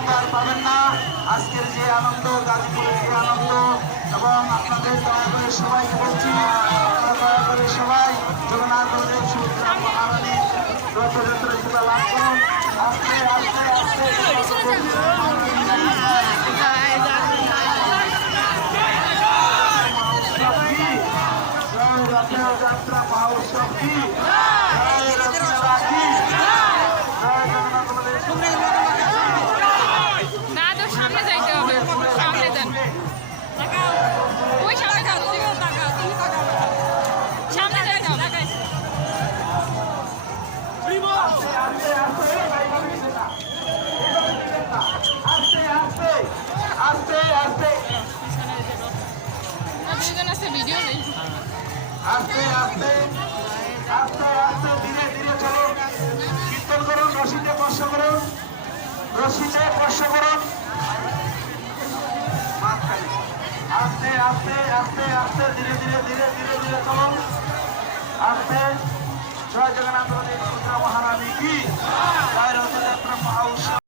আনন্দ আর পাবেন না। আজকের যে আনন্দ, গাজীপুরের যে আনন্দ, এবং আপনাদের দয়া করে সবাইকে বলছি, আপনারা দয়া করে সবাই জগন্নাথ বলদেব সুভদ্রা মহারানীর রথযাত্রার সেবা লাভ করুন। আস্তে আস্তে আস্তে রথযাত্রা মহোৎসব কি, না তো সামনে যাইতে হবে, সামনে যান, ওই সামনে যান, সামনে যাইতে হবে। দুজন আছে ভিডিও নেই। আস্তে আস্তে আস্তে আস্তে ধীরে ধীরে চলো, কীর্তন করুন, রশিতে স্পর্শ করুন, রশিতে স্পর্শ করুন। আস্তে আস্তে আস্তে আস্তে ধীরে ধীরে ধীরে ধীরে ধীরে চলুন, আস্তে। জয় জগন্নাথ মহারানী কি, জয় রথযাত্রা মহোৎসব।